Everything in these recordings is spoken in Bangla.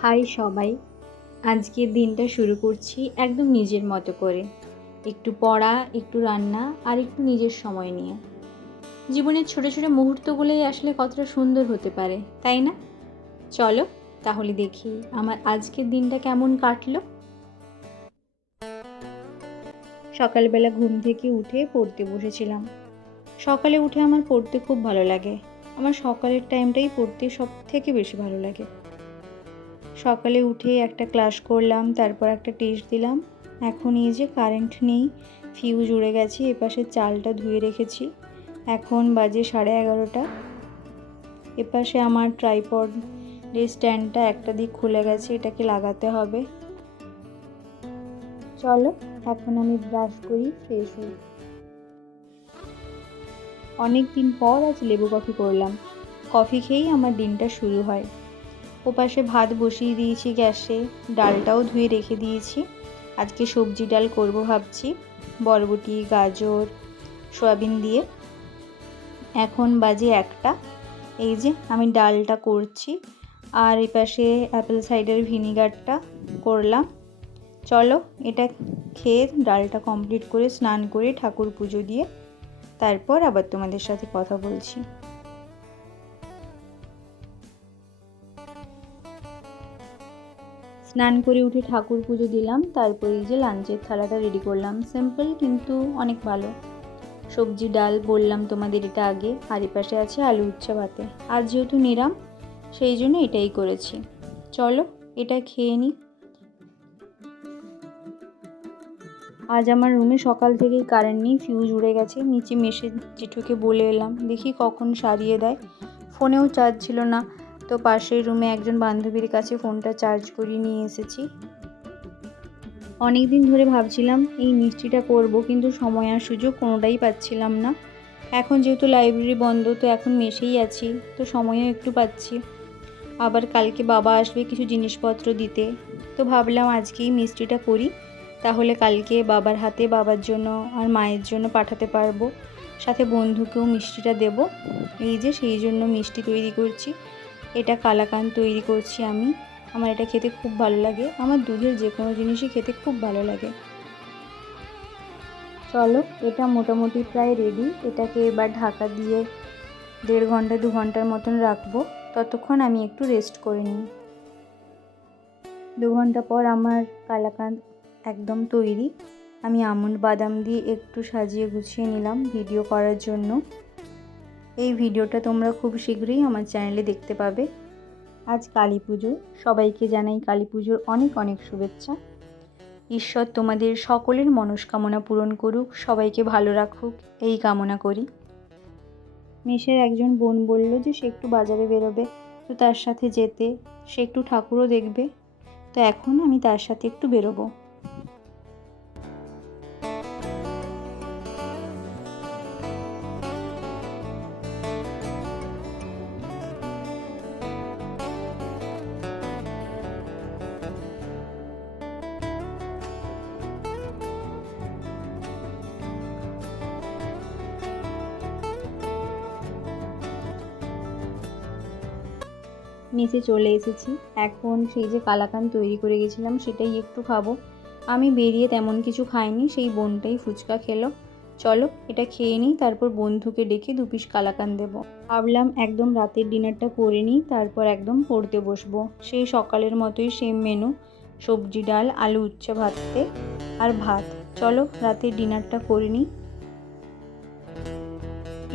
হাই সবাই, আজকের দিনটা শুরু করছি একদম নিজের মতো করে। একটু পড়া, একটু রান্না আর একটু নিজের সময় নিয়ে। জীবনের ছোট ছোট মুহূর্তগুলোই আসলে কতটা সুন্দর হতে পারে, তাই না? চলো তাহলে দেখি আমার আজকের দিনটা কেমন কাটলো। সকালবেলা ঘুম থেকে উঠে পড়তে বসেছিলাম। সকালে উঠে আমার পড়তে খুব ভালো লাগে। আমার সকালের টাইমটাই পড়তে সব থেকে বেশি ভালো লাগে। সকালে উঠে একটা ক্লাস করলাম, তারপর একটা টেস্ট দিলাম। এখন এই যে কারেন্ট নেই, ফিউজ উড়ে গেছে, এপাশে চালটা ধুয়ে রেখেছি। এখন বাজে 11:30। এপাশে আমার ট্রাইপডের স্ট্যান্ডটা একটা দিক খুলে গেছে, এটাকে লাগাতে হবে। চলো এখন আমি ব্রাশ করি, ফ্রেশ হই। অনেক দিন পর আজ লেবু কফি করলাম। কফি খেয়েই আমার দিনটা শুরু হয়। ওপাশে ভাত বসিয়ে দিয়েছি গ্যাসে, ডালটাও ধুয়ে রেখে দিয়েছি। আজকে সবজি ডাল করব ভাবছি, বরবটি, গাজর, সয়াবিন দিয়ে। এখন বাজে 1টা। এই যে আমি ডালটা করছি, আর এই পাশে অ্যাপেল সাইডার ভিনিগারটা করলাম। চলো এটা খেয়ে ডালটা কমপ্লিট করে স্নান করে ঠাকুর পুজো দিয়ে তারপর আবার তোমাদের সাথে কথা বলছি। স্নান করে উঠে ঠাকুর পুজো দিলাম, তারপরে এই যে লাঞ্চের থালাটা রেডি করলাম। সিম্পল কিন্তু অনেক ভালো। সবজি ডাল বললাম তোমাদের এটা আগে, আর এপাশে আছে আলু উচ্ছে ভাতে। আজ যেহেতু নিরাম, সেই জন্য এটাই করেছি। চলো এটা খেয়ে নিই। আজ আমার রুমে সকাল থেকেই কারেন্ট নেই, ফিউজ উড়ে গেছে। নিচে মেশে জেঠুকে বলে এলাম, দেখি কখন সারিয়ে দেয়। ফোনেও চার্জ ছিল না, তো পাশের রুমে একজন বান্ধবীর কাছে ফোনটা চার্জ করিয়ে নিয়ে এসেছি। অনেক দিন ধরে ভাবছিলাম এই মিষ্টিটা করব, কিন্তু সময় আর সুযোগ কোনোটাই পাচ্ছিলাম না। এখন যেহেতু লাইব্রেরি বন্ধ, তো এখন মেসেই আছি, তো সময়ও একটু পাচ্ছি। আবার কালকে বাবা আসবে কিছু জিনিসপত্র দিতে, তো ভাবলাম আজকেই মিষ্টিটা করি, তাহলে কালকে বাবার হাতে বাবার জন্য আর মায়ের জন্য পাঠাতে পারবো, সাথে বন্ধুকেও মিষ্টিটা দেব। এই যে সেই জন্য মিষ্টি তৈরি করছি। এটা কালাকাঁদ তৈরি করছি আমি। আমার এটা খেতে খুব ভালো লাগে, আমার দুধের যে কোনো জিনিসই খেতে খুব ভালো লাগে। চলো এটা মোটামুটি প্রায় রেডি। এটাকে এবার ঢাকা দিয়ে 1.5 ঘন্টা 2 ঘন্টার মতন রাখবো। ততক্ষণ আমি একটু রেস্ট করে নিই। 2 ঘন্টা পর আমার কালাকাঁদ একদম তৈরি। আমি আমন্ড বাদাম দিয়ে একটু সাজিয়ে গুছিয়ে নিলাম ভিডিও করার জন্য। এই ভিডিওটা তোমরা খুব শীঘ্রই আমার চ্যানেলে দেখতে পাবে। আজ কালী পুজো, সবাইকে জানাই কালী পুজোর অনেক অনেক শুভেচ্ছা। ঈশ্বর তোমাদের সকলের মনস্কামনা পূরণ করুক, সবাইকে ভালো রাখুক, এই কামনা করি। মেসের একজন বোন বলল যে সে একটু বাজারে বেরোবে, তো তার সাথে যেতে, সে একটু ঠাকুরও দেখবে, তো এখন আমি তার সাথে একটু বেরোবো। মেসে চলে এসেছি। এখন সেই যে কালাকাঁদ তৈরি করে গেছিলাম সেটাই একটু খাবো। আমি বেরিয়ে তেমন কিছু খাইনি, সেই বোনটাই ফুচকা খেলো। চলো এটা খেয়ে নিই, তারপর বন্ধুকে ডেকে 2 পিস কালাকাঁদ দেবো। ভাবলাম একদম রাতের ডিনারটা করে নিই, তারপর একদম পড়তে বসবো। সেই সকালের মতোই সেম মেনু, সবজি ডাল, আলু উচ্ছে ভাতে আর ভাত। চলো রাতের ডিনারটা করে নিই।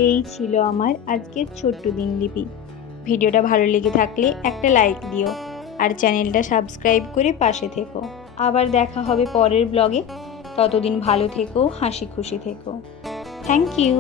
এই ছিল আমার আজকের ছোট্ট দিনলিপি। ভিডিওটা ভালো লেগে থাকলে একটা লাইক দিও, আর চ্যানেলটা সাবস্ক্রাইব করে পাশে থেকো। আবার দেখা হবে পরের ব্লগে। ততদিন ভালো থেকো, হাসি খুশি থেকো। Thank you.